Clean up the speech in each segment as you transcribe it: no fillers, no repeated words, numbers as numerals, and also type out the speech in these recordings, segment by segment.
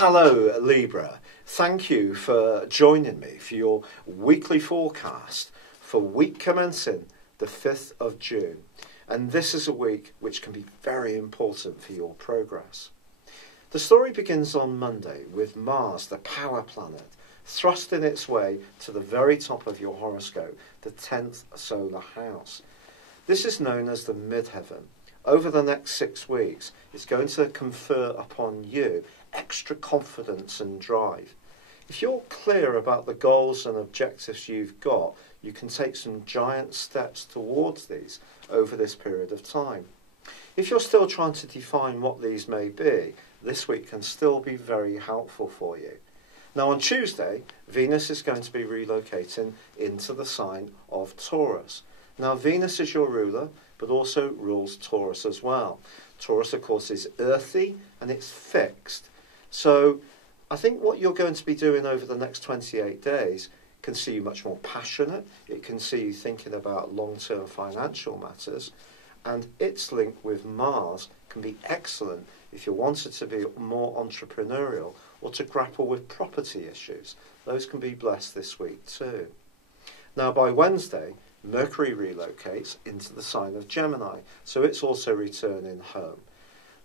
Hello Libra, thank you for joining me for your weekly forecast for week commencing the 5th of June. And this is a week which can be very important for your progress. The story begins on Monday with Mars, the power planet, thrusting its way to the very top of your horoscope, the 10th solar house. This is known as the midheaven. Over the next 6 weeks, it's going to confer upon you extra confidence and drive. If you're clear about the goals and objectives you've got, you can take some giant steps towards these over this period of time. If you're still trying to define what these may be, this week can still be very helpful for you. Now on Tuesday, Venus is going to be relocating into the sign of Taurus. Now Venus is your ruler, but also rules Taurus as well. Taurus, of course, is earthy and it's fixed. So I think what you're going to be doing over the next 28 days can see you much more passionate. It can see you thinking about long-term financial matters. And its link with Mars can be excellent if you wanted to be more entrepreneurial or to grapple with property issues. Those can be blessed this week too. Now by Wednesday, Mercury relocates into the sign of Gemini, so it's also returning home.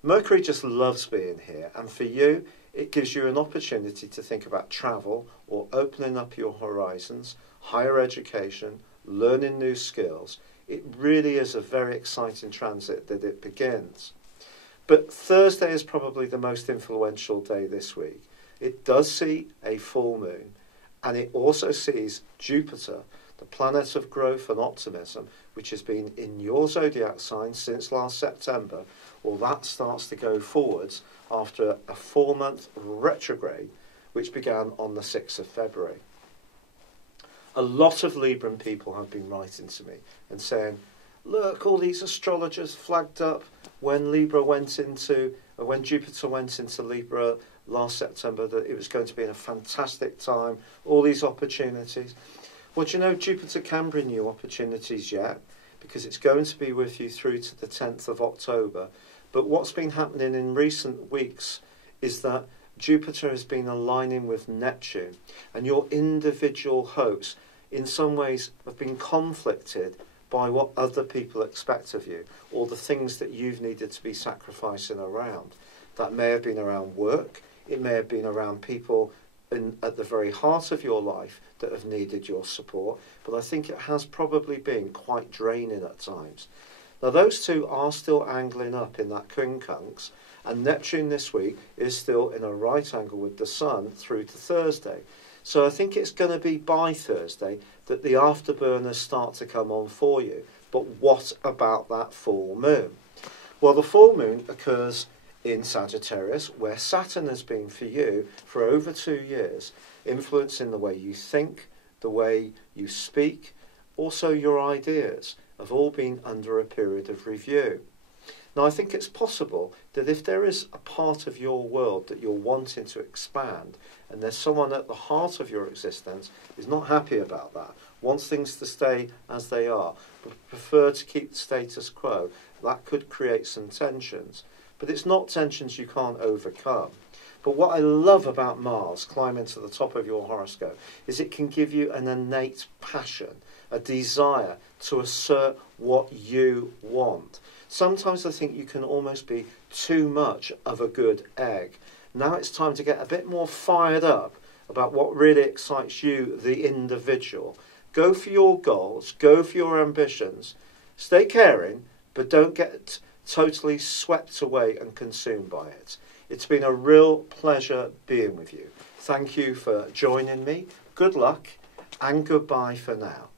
Mercury just loves being here, and for you, it gives you an opportunity to think about travel or opening up your horizons, higher education, learning new skills. It really is a very exciting transit that it begins. But Thursday is probably the most influential day this week. It does see a full moon, and it also sees Jupiter, the planet of growth and optimism, which has been in your zodiac sign since last September. Well, that starts to go forwards after a 4-month retrograde, which began on the 6th of February. A lot of Libran people have been writing to me and saying, look, all these astrologers flagged up when Jupiter went into Libra last September, that it was going to be in a fantastic time, all these opportunities. Well, do you know, Jupiter can bring you opportunities yet, because it's going to be with you through to the 10th of October. But what's been happening in recent weeks is that Jupiter has been aligning with Neptune, and your individual hopes in some ways have been conflicted by what other people expect of you, or the things that you've needed to be sacrificing around. That may have been around work, it may have been around people at the very heart of your life that have needed your support, but I think it has probably been quite draining at times. Now those two are still angling up in that quincunx, and Neptune this week is still in a right angle with the Sun through to Thursday. So I think it's going to be by Thursday that the afterburners start to come on for you. But what about that full moon? Well, the full moon occurs in Sagittarius, where Saturn has been for you for over 2 years, influencing the way you think, the way you speak, also your ideas have all been under a period of review. Now I think it's possible that if there is a part of your world that you're wanting to expand, and there's someone at the heart of your existence who's not happy about that, wants things to stay as they are, but prefer to keep the status quo, that could create some tensions. But it's not tensions you can't overcome. But what I love about Mars climbing to the top of your horoscope is it can give you an innate passion, a desire to assert what you want. Sometimes I think you can almost be too much of a good egg. Now it's time to get a bit more fired up about what really excites you, the individual. Go for your goals, go for your ambitions, stay caring, but don't get totally swept away and consumed by it. It's been a real pleasure being with you. Thank you for joining me. Good luck and goodbye for now.